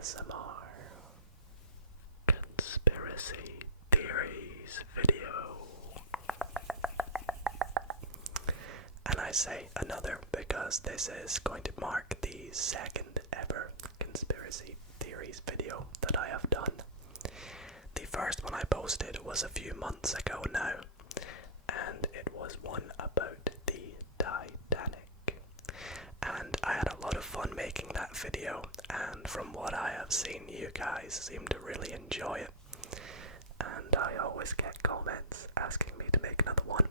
ASMR Conspiracy Theories video. And I say another because this is going to mark the second ever Conspiracy Theories video that I have done. The first one I posted was a few months ago now, and it was one about the Titanic. And I had a lot of fun making that video, and from what I have seen, you guys seem to really enjoy it. And I always get comments asking me to make another one.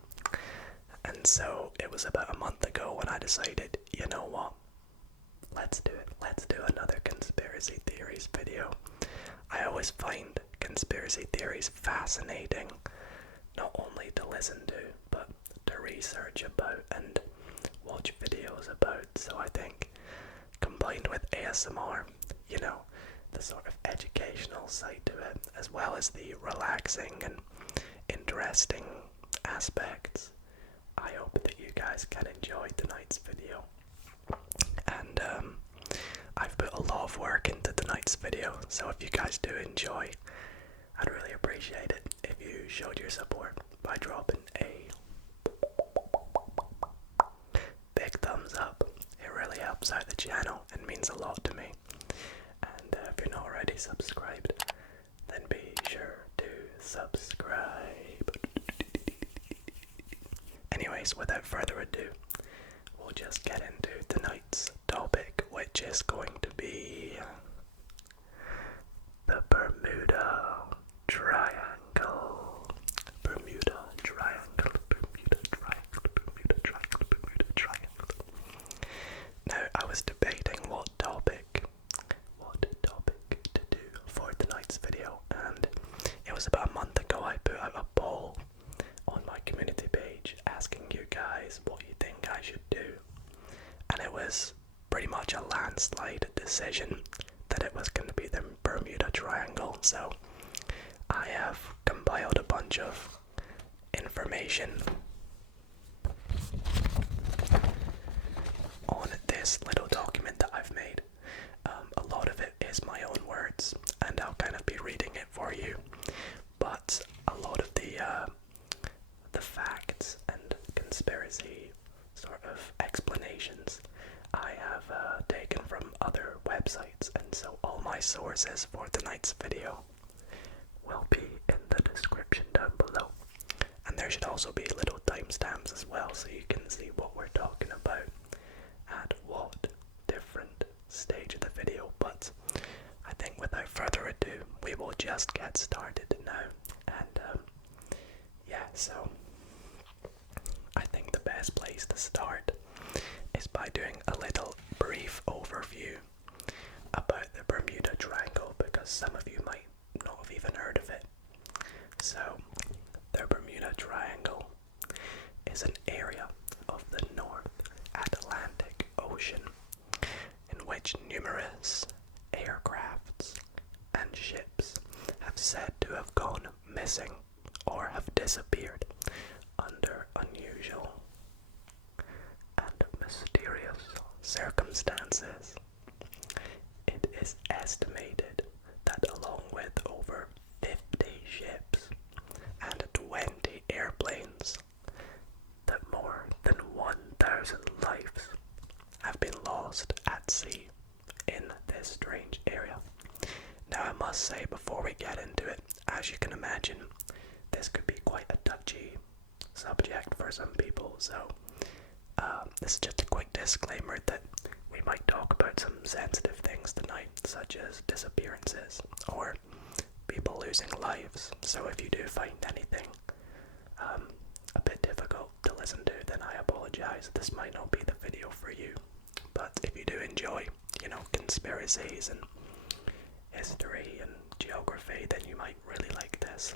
And so it was about a month ago when I decided, you know what, let's do it. Let's do another conspiracy theories video. I always find conspiracy theories fascinating, not only to listen to, but to research about and watch videos about. So I think combined with ASMR, you know, the sort of educational side to it, as well as the relaxing and interesting aspects, I hope that you guys can enjoy tonight's video. And I've put a lot of work into tonight's video, so if you guys do enjoy, I'd really appreciate it if you showed your support by dropping a big thumbs up. It really helps out the channel and means a lot to me. And if you're not already subscribed, then be sure to subscribe. Anyways, without further ado, we'll just get into tonight's topic, which is going to be the Bermuda Triangle. Bermuda Triangle, Bermuda Triangle, Bermuda Triangle, Bermuda Triangle. Now, I was debating what topic to do for tonight's video, and it was about a month ago I put out a poll on my community page asking you guys what you think I should do, and it was pretty much a landslide decision that it was going to be the Bermuda Triangle. So I have compiled a bunch of information on this little document that I've made. A lot of it is my own words, and I'll kind of be reading it for you, but a lot of the facts and conspiracy sort of explanations I have taken from other websites, and so all my sources for tonight's video will be in the description down below. And there should also be little timestamps as well, so you can see what we're talking about at what different stage of the video. But I think without further ado, we will just get started now. And yeah, so I think the best place to start is by doing a little brief overview about the Bermuda Triangle, because some of you might not have even heard of it. So, the Bermuda Triangle is an area of the North Atlantic Ocean in which numerous aircrafts and ships have said to have gone missing or have disappeared under unusual and mysterious circumstances. It is estimated that along with over 50 ships and 20 airplanes, that more than 1,000 lives have been lost at sea in this strange area. Now, I must say before we get into it, as you can imagine, this could be quite a touchy subject for some people, so this is just a quick disclaimer that we might talk about some sensitive things tonight, such as disappearances or people losing lives. So if you do find anything a bit difficult to listen to, then I apologize. This might not be the video for you. But if you do enjoy, you know, conspiracies and history and geography, then you might really like this.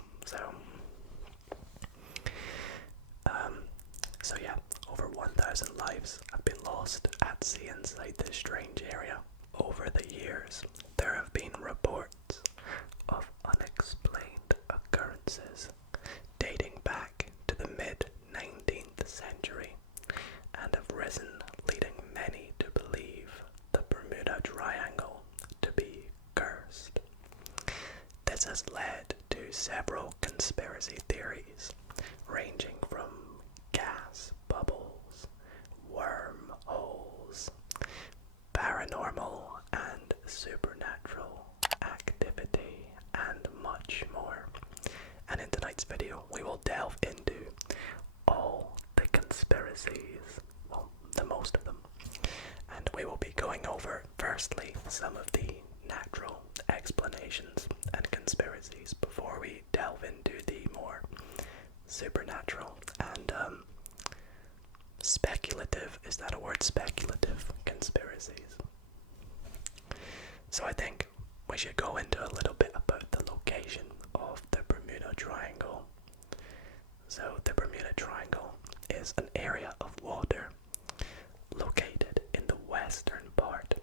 So yeah, over 1,000 lives have been lost at sea inside this strange area. Over the years, there have been reports of unexplained occurrences dating back to the mid-19th century and have risen, leading many to believe the Bermuda Triangle to be cursed. This has led to several conspiracy theories, ranging from gas bubbles, wormholes, paranormal and supernatural activity, and much more. And in tonight's video, we will delve into all the conspiracies, well, the most of them. And we will be going over, firstly, some of the natural explanations and conspiracies before we delve into the more supernatural and speculative, is that a word? Speculative conspiracies. So I think we should go into a little bit about the location of the Bermuda Triangle. So the Bermuda Triangle is an area of water located in the western part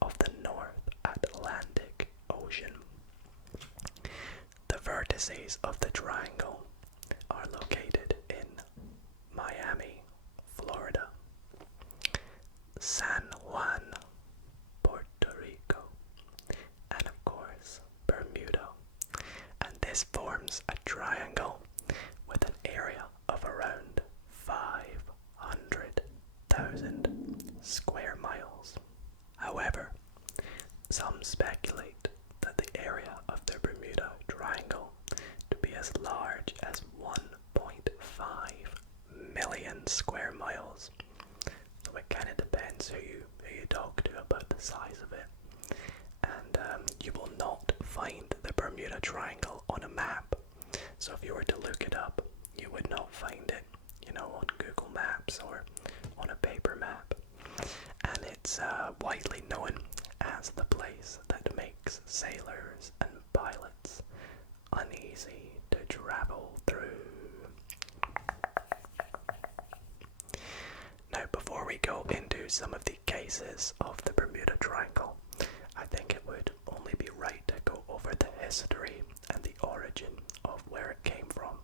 of the North Atlantic Ocean. The vertices of the triangle are located in Miami, Florida, San Juan, Puerto Rico, and of course Bermuda. And this forms a triangle with an area of around 500,000 square miles. However, some speculate that the area of the Bermuda Triangle to be as large as 1.5 million square miles. So it kind of depends who you talk to about the size of it. And you will not find the Bermuda Triangle on a map. So if you were to look it up, you would not find it, on Google Maps or on a paper map. And it's widely known as the place that makes sailors and pilots uneasy to travel through. Now, before we go into some of the cases of the Bermuda Triangle, I think it would only be right to go over the history and the origin of where it came from.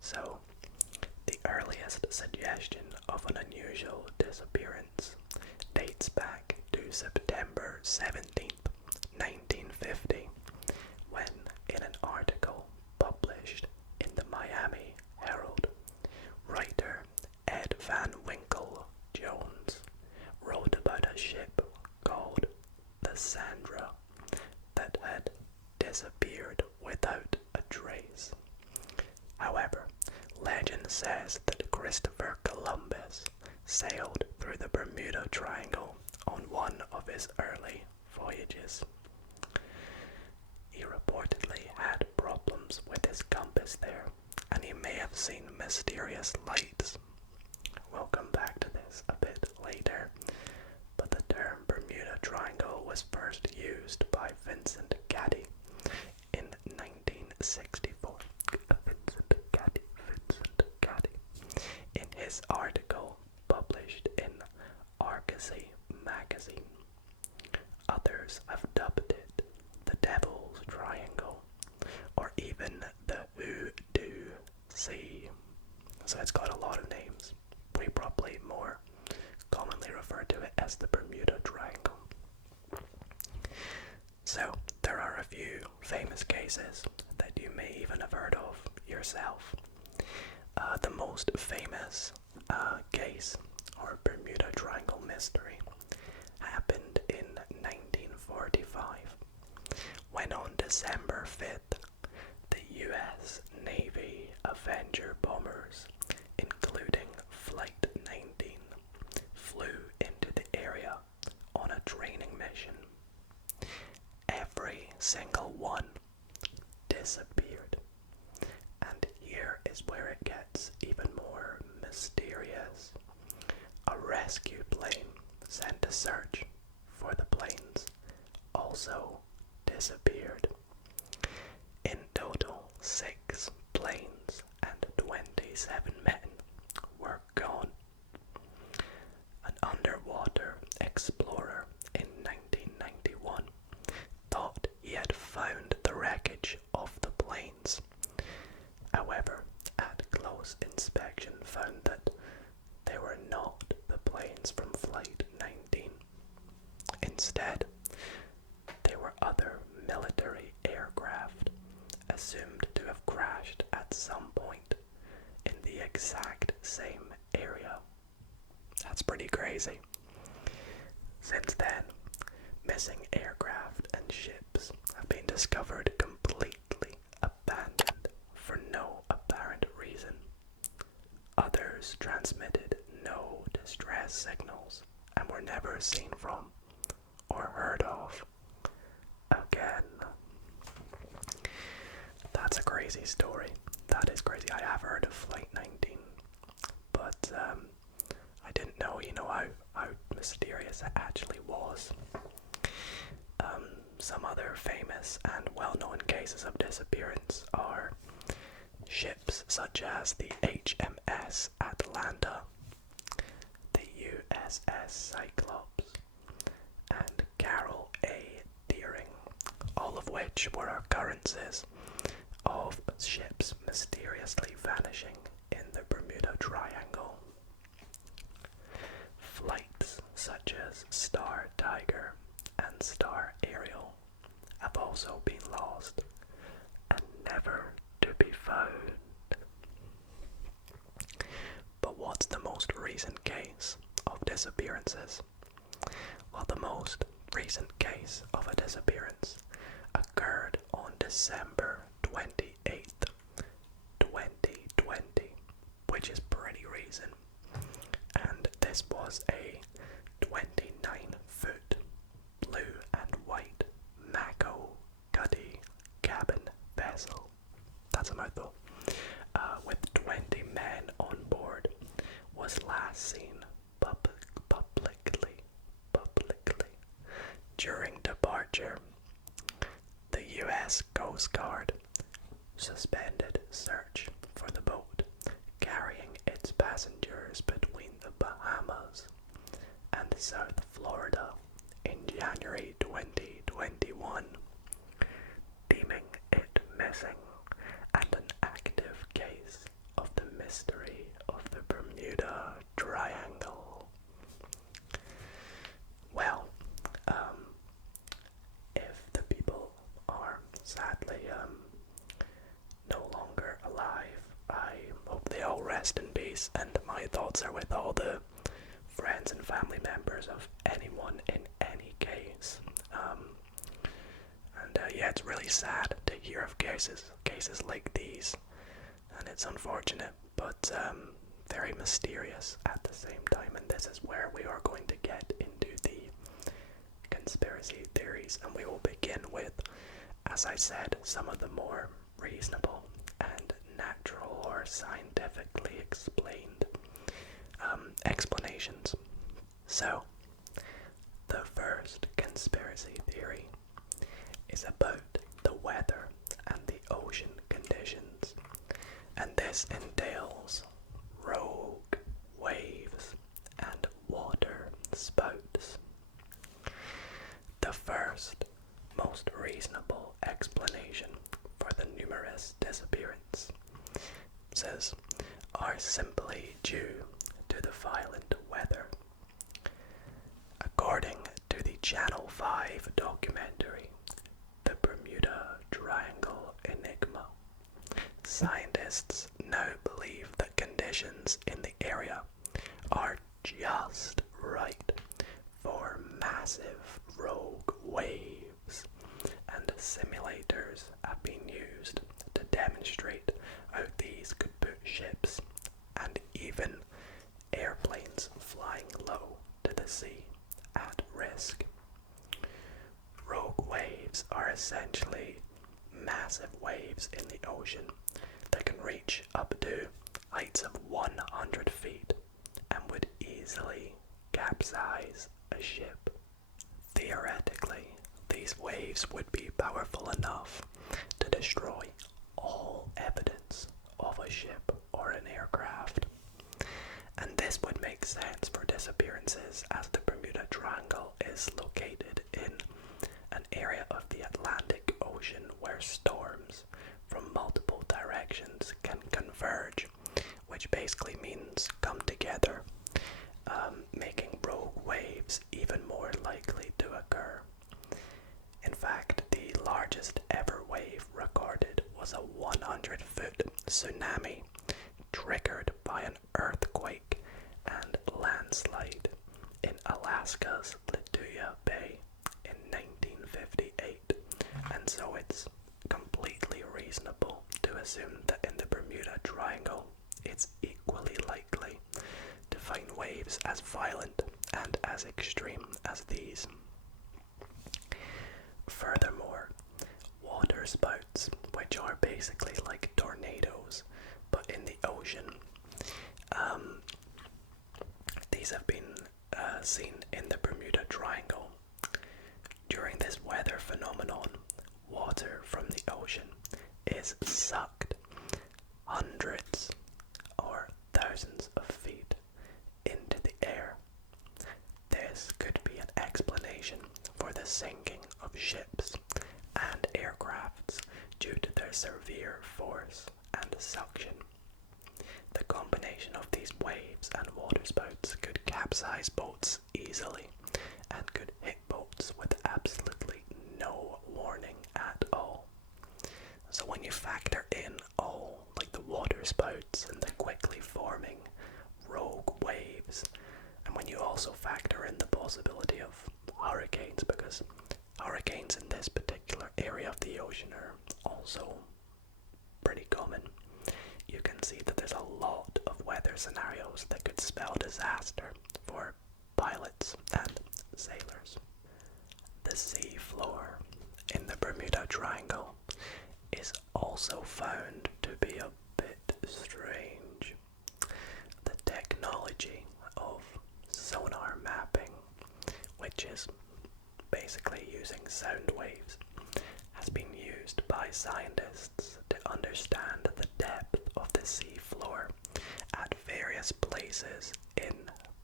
So, the earliest suggestion of an unusual disappearance dates back to September 17th, 1950, when in an article published in the Miami Herald, writer Ed Van Winkle Jones wrote about a ship called the Sandra that had disappeared without a trace. However, legend says that Christopher Columbus sailed through the Bermuda Triangle on one of his early voyages. He reportedly had problems with his compass there, and he may have seen mysterious lights. We'll come back to this a bit later, but the term Bermuda Triangle was first used by Vincent Gatty in 1964. Vincent Gatty. In his article published in Argosy magazine. Others have dubbed it the Devil's Triangle, or even the Hoodoo Sea. So it's got a lot of names. We probably more commonly refer to it as the Bermuda Triangle. So there are a few famous cases that you may even have heard of yourself. The most famous case, or Bermuda Triangle mystery, happened in 1945, when on December 5th, the U.S. Navy Avenger bombers, including Flight 19, flew into the area on a training mission. Every single one disappeared. And here is where it gets even more mysterious. A rescue plane sent to search for the planes also disappeared. In total, 6 planes and 27 men were gone. An underwater explorer in 1991 thought he had found the wreckage of the planes. However, at close inspection found that they were not the planes from Flight 19. Instead, they were other military aircraft same area. That's pretty crazy. Since then, missing aircraft and ships have been discovered completely abandoned for no apparent reason. Others transmitted no distress signals and were never seen from or heard of again. That's a crazy story. That is crazy. I have heard of Flight 19, but I didn't know, how mysterious it actually was. Some other famous and well-known cases of disappearance are ships such as the HMS Atlanta, the USS Cyclops, and Carol A. Deering, all of which were occurrences of ships mysteriously vanishing in the Bermuda Triangle. Flights such as Star Tiger and Star Ariel have also been lost and never to be found. But what's the most recent case of disappearances? Well, the most recent case of a disappearance occurred on December 28th, 2020, which is pretty recent. And this was a 29-foot blue and white Mako Cuddy cabin vessel. That's a mouthful. With 20 men on board, was last seen publicly during departure. The U.S. Coast Guard suspended search for the boat carrying its passengers between the Bahamas and South Florida in January 2021, deeming it missing and an active case of the mystery of the Bermuda Triangle. Well, if the people are sadly no longer alive, I hope they all rest in peace, and my thoughts are with all the friends and family members of anyone in any case. Yeah, it's really sad to hear of cases like these, and it's unfortunate, but very mysterious at the same time. And this is where we are going to get into the conspiracy theories, and we will begin with, as I said, some of the more reasonable and natural or scientifically explained explanations. So, the first conspiracy theory is about the weather and the ocean conditions, and this entails rogue waves and water spouts. The first, most reasonable explanation for the numerous disappearances are simply due to the violent weather. According to the Channel 5 documentary, The Bermuda Triangle Enigma, scientists now believe that conditions in the area are just right for massive rogue waves, and simulators have been used to demonstrate how these could put ships and even airplanes flying low to the sea at risk. Rogue waves are essentially massive waves in the ocean that can reach up to heights of 100 feet and would easily capsize a ship. Theoretically, these waves would be powerful enough to destroy all evidence of a ship or an aircraft. And this would make sense for disappearances, as the Bermuda Triangle is located in an area of the Atlantic Ocean where storms from multiple directions can converge, which basically means come together, making rogue waves even more likely to occur. In fact, the largest ever wave recorded was a 100-foot tsunami triggered by an earthquake assume that in the Bermuda Triangle, it's equally likely to find waves as violent and as extreme as these. Furthermore, waterspouts, which are basically like tornadoes but in the ocean, these have been seen in the Bermuda Triangle. During this weather phenomenon, water from the ocean is sucked hundreds or thousands of feet into the air. This could be an explanation for the sinking of ships and aircrafts due to their severe force and suction. The combination of these waves and waterspouts could capsize boats easily and could hit boats with absolutely no warning at all. So when you factor in all like the waterspouts and the quickly forming rogue waves, and when you also factor in the possibility of hurricanes, because hurricanes in this particular area of the ocean are also pretty common, you can see that there's a lot of weather scenarios that could spell disaster for pilots and sailors. The seafloor in the Bermuda Triangle is also found to be a bit strange. The technology of sonar mapping, which is basically using sound waves, has been used by scientists to understand the depth of the seafloor at various places in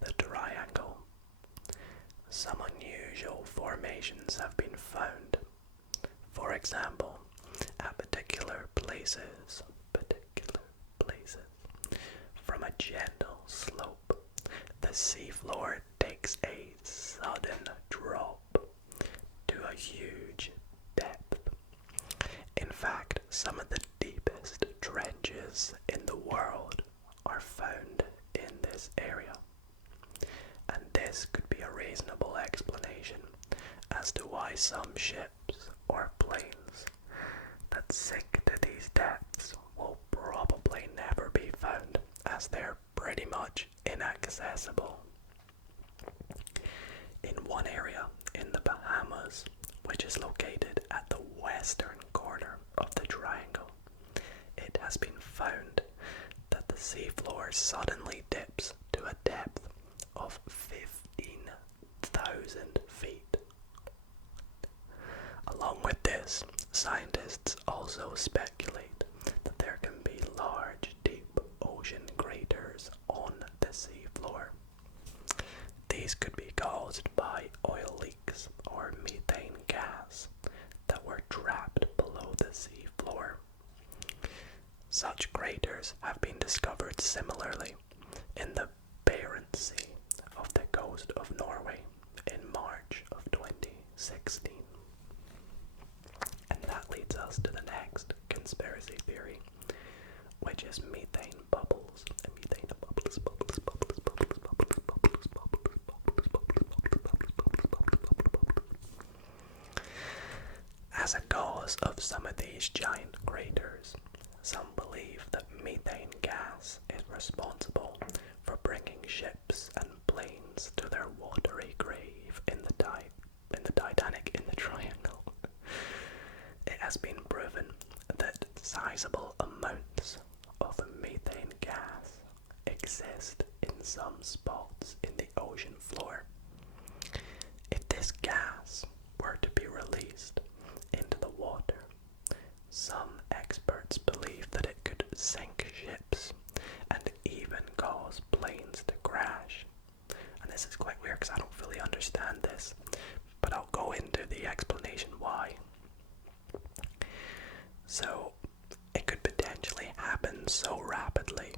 the triangle. Some unusual formations have been found. For example, at particular places, from a gentle slope, the seafloor takes a sudden drop to a huge depth. In fact, some of the deepest trenches in the world are found in this area. And this could be a reasonable explanation as to why some ships or planes that sink to these depths will probably never be found, as they're pretty much inaccessible. In one area in the Bahamas, which is located at the western corner of the triangle, it has been found that the seafloor suddenly dips to a depth of 15,000 feet. Along with this, scientists also speculate that there can be large, deep ocean craters on the seafloor. These could be caused by oil leaks or methane gas that were trapped below the seafloor. Such craters have been discovered similarly in the Barents Sea off the coast of Norway in March of 2016. And that leads us to the next conspiracy theory, which is methane bubbles. Methane bubbles. As a cause of some of these giant craters, some believe that methane gas is responsible for bringing ships and planes to their watery grave in the Titanic in the Triangle. It has been proven that sizable amounts of methane gas exist in some spots in the ocean floor. If this gas were to be released into the water, some experts believe that it could sink ships and even cause planes to crash. And this is quite weird because I don't fully understand this, but I'll go into the explanation why. So, it could potentially happen so rapidly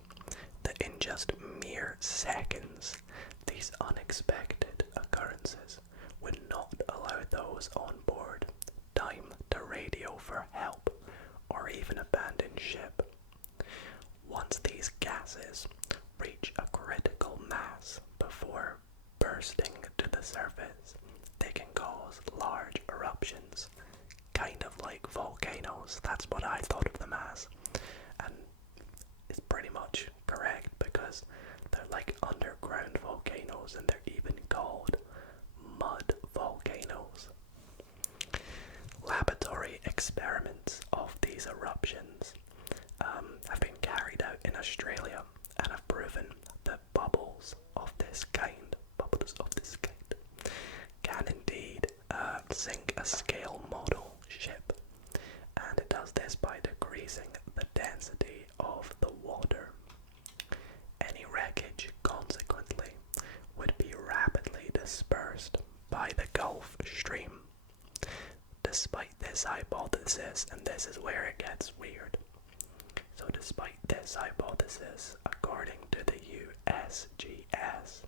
that in just mere seconds, these unexpected occurrences would not allow those on board time to radio for help or even abandon ship. Once these gases reach a critical mass before bursting to the surface, they can cause large eruptions, kind of like volcanoes. That's what I thought of them as. and it's pretty much correct because they're like underground volcanoes, and they're even called mud volcanoes. Laboratory experiments of these eruptions have been carried out in Australia and have proven that bubbles of this kind can indeed sink a scale model ship, and it does this by decreasing the density of the water. Any wreckage, consequently, would be rapidly dispersed by the Gulf Stream. Despite this hypothesis, and this is where it gets weird, so despite this hypothesis, according to the USGS,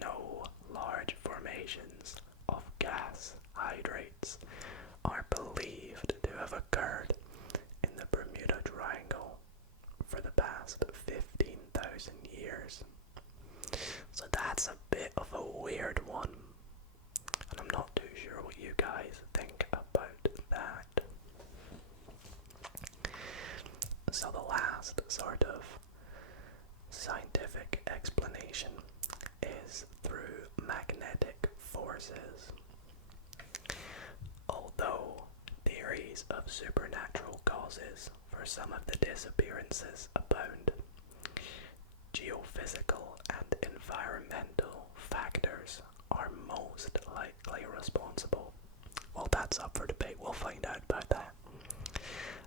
no large formations of gas hydrates are believed to have occurred in the Bermuda Triangle for the past 15,000 years. So that's a bit of a weird one, and I'm not too sure what you guys think about that. So the last sort of scientific explanation is through magnetic forces. Although theories of supernatural causes for some of the disappearances abound, geophysical and environmental factors are most likely responsible. Well, that's up for debate. We'll find out about that.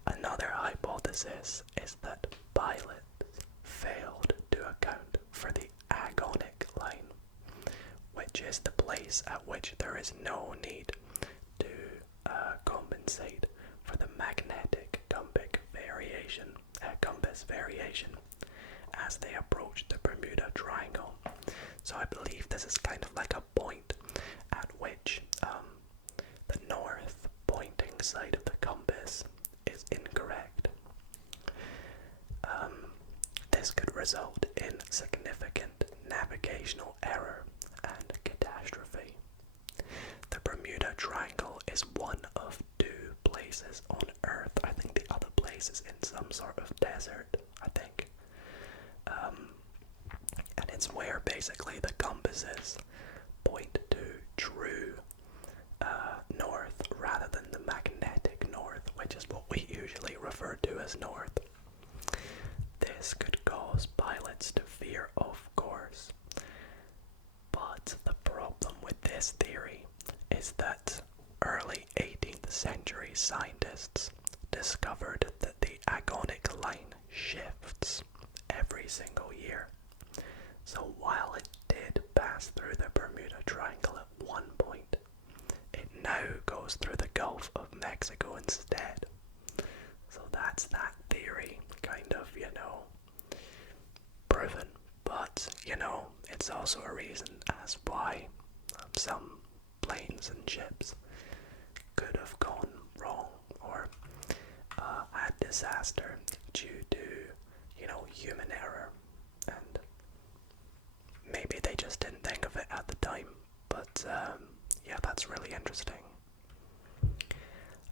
Another hypothesis is that pilots failed to account for the agonic line, which is the place at which there is no need to compensate for the magnetic compass variation as they approach the Bermuda Triangle. So I believe this is kind of like a point at which the north pointing side of the compass is incorrect. This could result in significant navigational error and catastrophe. The Bermuda Triangle is one of two places on Earth. I think the other place is in some sort of desert, I think. And it's where basically the compasses point to true north rather than the magnetic north, which is what we usually refer to as north. This could cause pilots to veer off course. But the problem with this theory is that early 18th century scientists discovered that the agonic line shifts every single year. So while it did pass through the Bermuda Triangle at one point, it now goes through the Gulf of Mexico instead. So that's that theory, kind of, proven. But, it's also a reason as why some planes and ships could have gone wrong or had disaster due to, human error. And maybe they just didn't think of it at the time. But, yeah, that's really interesting.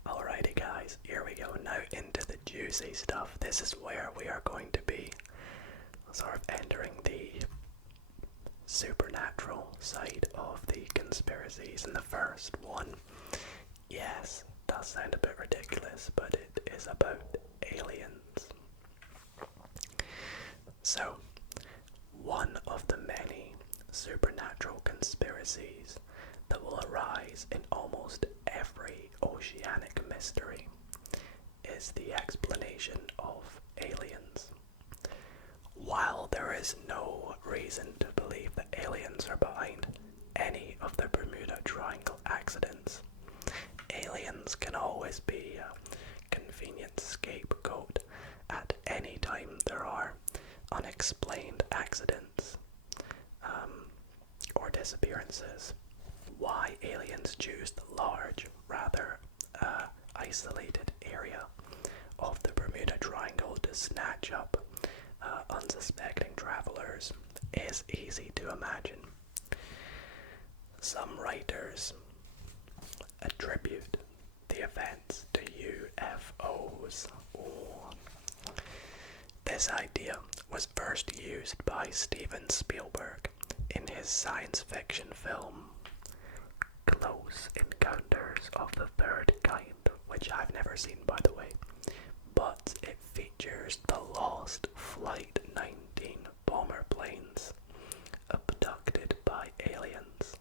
Alrighty guys, here we go now into the juicy stuff. This is where we are going to be sort of entering the supernatural side of the conspiracies. And the first one, yes, does sound a bit ridiculous, but it is about aliens. So, one of the many supernatural conspiracies that will arise in almost every oceanic mystery is the explanation of aliens. While there is no reason to believe that aliens are behind any of the Bermuda Triangle accidents, aliens can always be a convenient scapegoat at any time there are unexplained accidents or disappearances. Why aliens choose the large, rather isolated area of the Bermuda Triangle to snatch up unsuspecting travelers is easy to imagine. Some writers attribute the events to UFOs. This idea was first used by Steven Spielberg in his science fiction film Close Encounters of the Third Kind, which I've never seen, by the way, but it features the lost Flight 19 bomber planes abducted by aliens.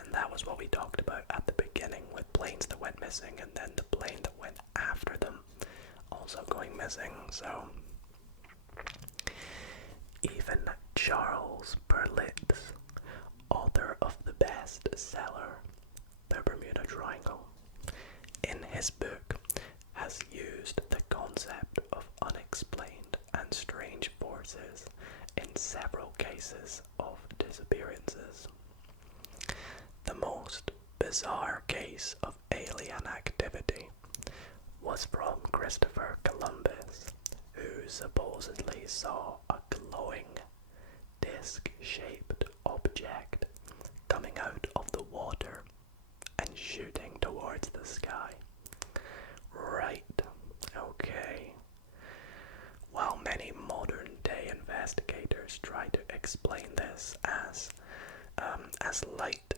And that was what we talked about at the beginning, with planes that went missing and then the plane that went after them also going missing. So even Charles Berlitz, author of the bestseller The Bermuda Triangle, in his book has used the concept of unexplained and strange forces in several cases of disappearances. The most bizarre case of alien activity was from Christopher Columbus, who supposedly saw a glowing disc-shaped object coming out of the water and shooting towards the sky. Right, okay. While many modern-day investigators try to explain this as light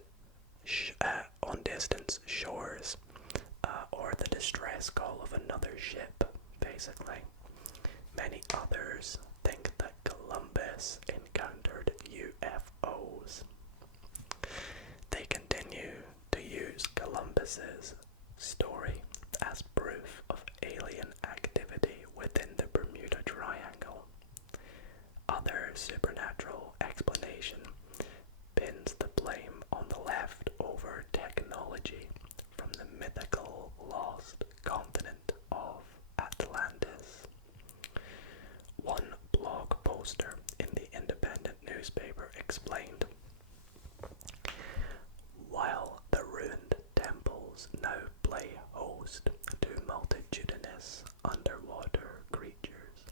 on distant shores, or the distress call of another ship, basically, many others think that Columbus encountered UFOs. They continue to use Columbus's story as proof of alien activity within the Bermuda Triangle. Other supernatural explanation pins the blame on the leftover technology from the mythical lost continent of Atlantis. One blog poster in the Independent newspaper explained, while the ruined temples now play host to multitudinous underwater creatures,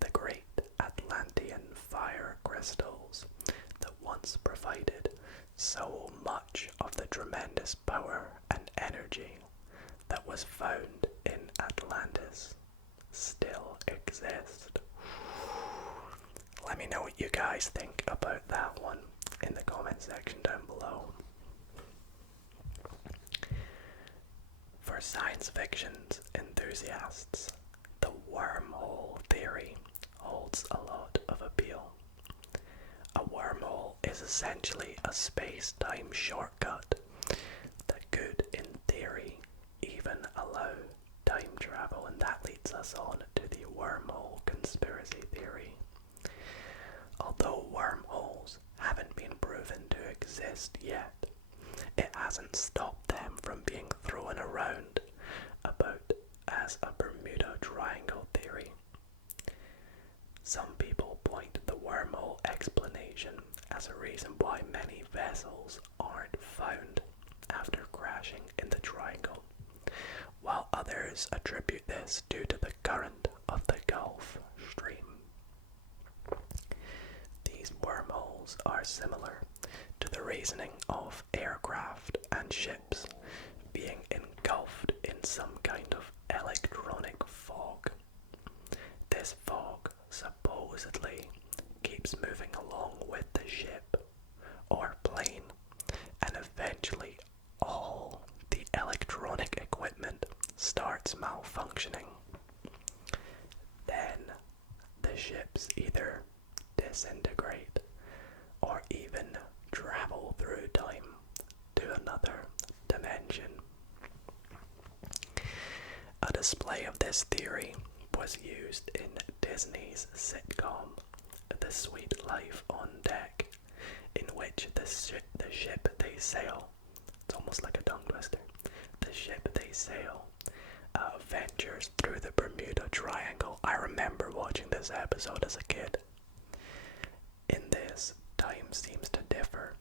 the great Atlantean fire crystals that once provided so much of the tremendous power and energy that was found in Atlantis still exist. Let me know what you guys think about that one in the comment section down below. For science fiction enthusiasts, the wormhole theory holds a lot of appeal. A wormhole is essentially a space-time shortcut that could, in theory, even allow time travel, and that leads us on to the wormhole conspiracy theory. Although wormholes haven't been proven to exist yet, it hasn't stopped them from being thrown around about as a Bermuda Triangle theory. Some people point to the wormhole explanation as a reason why many vessels aren't found after crashing in the triangle, while others attribute this due to the current of the Gulf Stream. These wormholes are similar to the reasoning of aircraft and ships being engulfed in some kind of electronic fog. This fog supposedly keeps moving along with the ship or plane, and eventually all the electronic equipment starts malfunctioning. Then the ships either disintegrate or even travel through time to another dimension. A display of this theory was used in Disney's sitcom The Sweet Life on Deck, in which the ship they sail, it's almost like a tongue twister, the ship they sail ventures through the Bermuda Triangle. I remember watching this episode as a kid. In this, time seems to differ,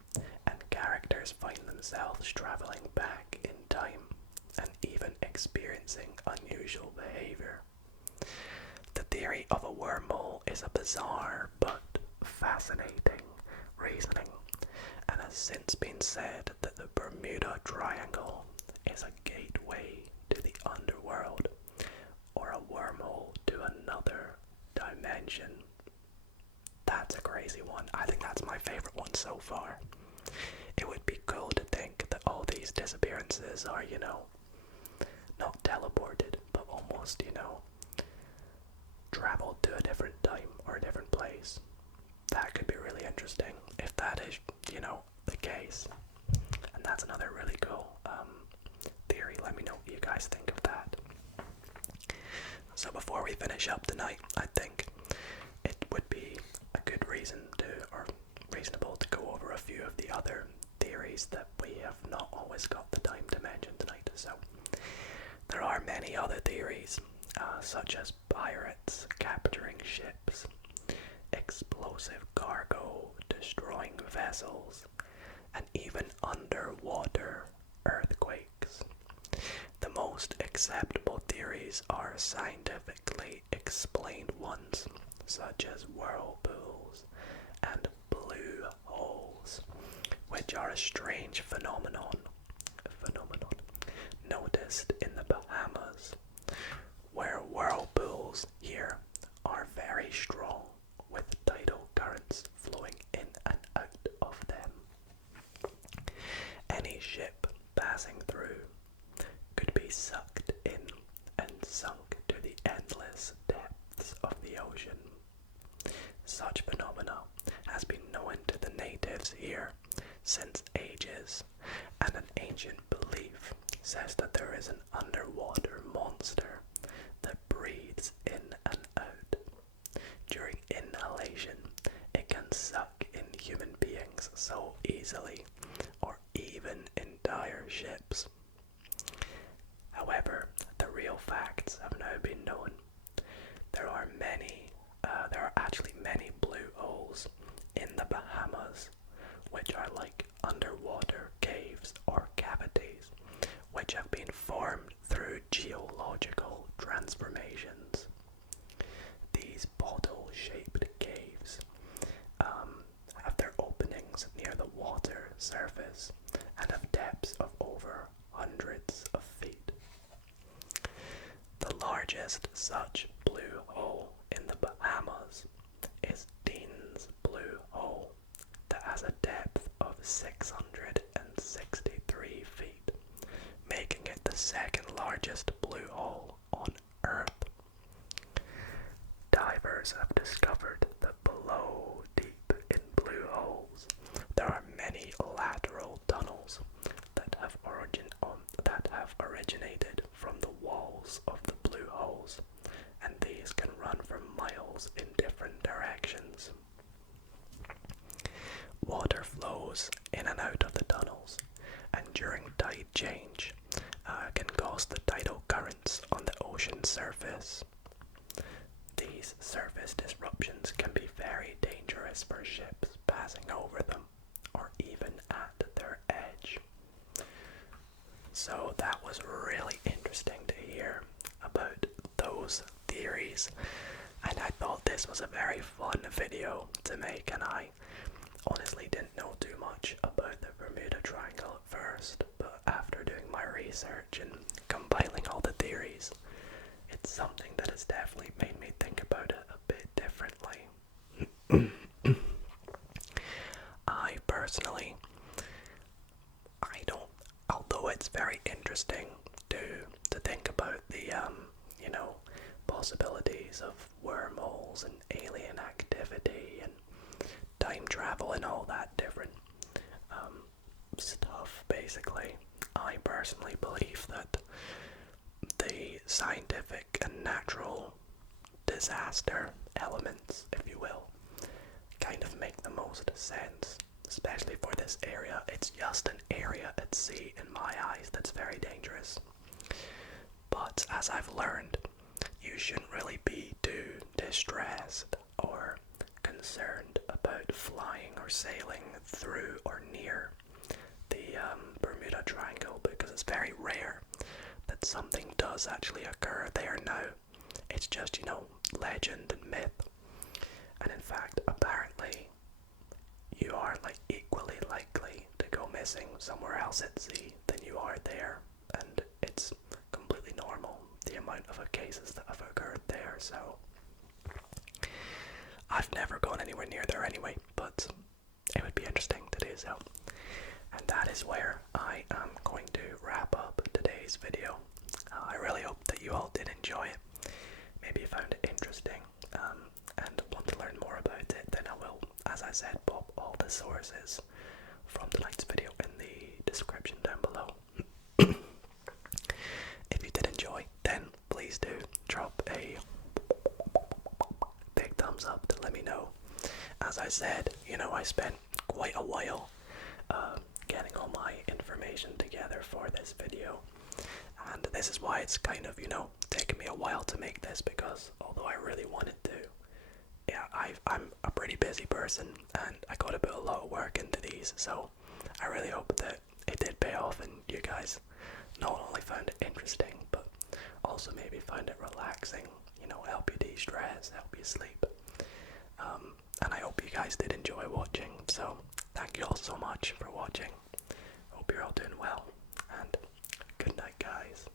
and characters find themselves traveling back in time and even experiencing unusual behavior. The theory of a wormhole is a bizarre but fascinating reasoning, and has since been said that the Bermuda Triangle is a gateway to the underworld, or a wormhole to another dimension. dimension. That's a crazy one. I think that's my favorite one so far. It would be cool to think that all these disappearances are, not teleported, but almost, traveled to a different time or a different place. That could be really interesting if that is, the case. And that's another really cool theory. Let me know what you guys think of that. So before we finish up tonight, I think it would be a good reasonable to go over a few of the other theories that we have not always got the time to mention tonight. So there are many other theories, such as pirates capturing ships, explosive cargo destroying vessels, and even underwater earthquakes. The most acceptable theories are scientifically explained ones, such as whirlpools and blue holes, which are a strange phenomenon noticed in the Bahamas, where whirlpools here are very strong, with tidal currents flowing in and out of them. Any ship passing through could be sucked in and sunk to the endless depths of the ocean. Such phenomena has been known to the natives here since ages, and an ancient belief says that there is an underwater monster that breathes in and out. During inhalation, it can suck in human beings so easily, or even entire ships. However, the real facts have now been known. There are actually many blue holes in the Bahamas, which are like underwater caves or cavities, which have been formed through geological transformations. These bottle-shaped caves have their openings near the water surface and have depths of over hundreds of feet. The largest such blue hole in the Bahamas is Dean's Blue Hole, that has a depth of 663 feet, making it the second largest blue hole on Earth. Divers have discovered that below deep in blue holes, there are many lateral tunnels that have originated from the walls of the blue holes, and these can run for miles in different directions. Water flows in and out of the tunnels, and during tide change can cause the tidal currents on the ocean surface. These surface disruptions can be very dangerous for ships passing over them, or even at their edge. So that was really interesting to hear about those theories, and I thought this was a very fun video to make, and I honestly didn't know too much about the Bermuda Triangle at first, but after doing my research and compiling all the theories, it's something that has definitely made me think about it a bit differently. I personally, although it's very interesting to think about the, possibilities of wormholes and alien activity and time travel and all that different stuff, basically, I personally believe that the scientific and natural disaster elements, if you will, kind of make the most sense, especially for this area. It's just an area at sea, in my eyes, that's very dangerous. But as I've learned, you shouldn't really be too distressed or concerned about flying or sailing through or near the Bermuda Triangle, because it's very rare that something does actually occur there now. It's just, legend and myth. And in fact, apparently, you are equally likely to go missing somewhere else at sea than you are there, and it's completely normal, the amount of cases that have occurred there. So I've never gone anywhere near there anyway, but it would be interesting to do so. And that is where I am going to wrap up today's video. I really hope that you all did enjoy it. Maybe you found it interesting and want to learn more about it, then I will, as I said, pop all the sources from tonight's video in the description down below. If you did enjoy, then please do drop a big thumbs up to let me know. As I said, you know, I spent quite a while getting all my information together for this video, and this is why it's kind of, you know, taken me a while to make this, because although I really wanted to, yeah, I'm a pretty busy person and I got to put a lot of work into these, so I really hope that it did pay off and you guys not only found it interesting but also maybe find it relaxing, you know, help you de-stress, help you sleep. And I hope you guys did enjoy watching, so thank you all so much for watching. Hope you're all doing well, and good night, guys.